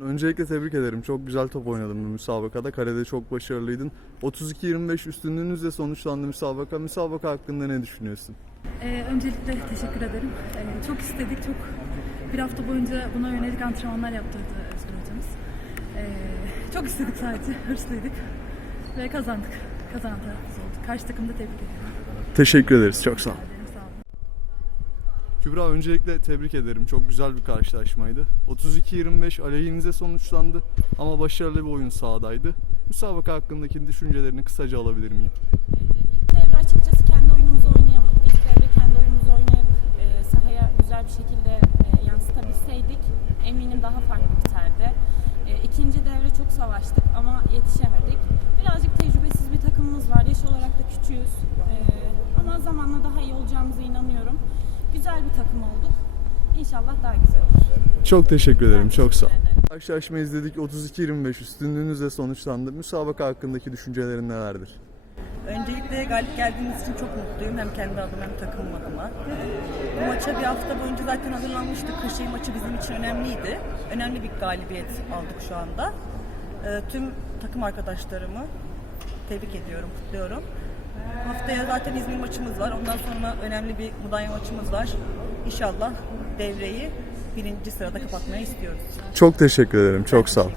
Öncelikle tebrik ederim. Çok güzel top oynadın bu müsabakada. Kalede çok başarılıydın. 32-25 üstünlüğünüzle sonuçlandı müsabaka. Müsabaka hakkında ne düşünüyorsun? Ee, öncelikle teşekkür ederim. Ee, çok istedik, çok bir hafta boyunca buna yönelik antrenmanlar yaptırdı Özgür hocamız. Ee, çok istedik sadece, hırslıydık ve kazandık. Kazanan tarafımız olduk. Karşı takımda tebrik ediyorum. Teşekkür ederiz. Çok sağ ol. Kübra öncelikle tebrik ederim. Çok güzel bir karşılaşmaydı. 32-25 aleyhinize sonuçlandı ama başarılı bir oyun sahadaydı. Müsabaka hakkındaki düşüncelerini kısaca alabilir miyim? İlk devre açıkçası kendi oyunumuzu oynayamadık. İlk devre kendi oyunumuzu oynayıp e, sahaya güzel bir şekilde e, yansıtabilseydik eminim daha farklı biterdi. E, ikinci devre çok savaştık ama yetişemedik. Birazcık tecrübesiz bir takımımız var. Yaş olarak da küçüğüz. E, ama zamanla daha iyi olacağımıza inanıyorum. Güzel bir takım olduk. İnşallah daha güzel olur. Çok teşekkür ederim. Çok sağ ol. Karşılaşma izledik. 32-25 üstünlüğünüzle sonuçlandı. Müsabaka hakkındaki düşüncelerin nelerdir? Öncelikle galip geldiğiniz için çok mutluyum. Hem kendi adıma hem takımım adıma. Bu maça bir hafta boyunca zaten hazırlanmıştık. Kırşehir maçı bizim için önemliydi. Önemli bir galibiyet aldık şu anda. Ee, tüm takım arkadaşlarımı tebrik ediyorum, kutluyorum. Haftaya zaten İzmir maçımız var. Ondan sonra önemli bir Mudanya maçımız var. İnşallah devreyi birinci sırada kapatmayı istiyoruz. Çok teşekkür ederim. Çok sağ ol.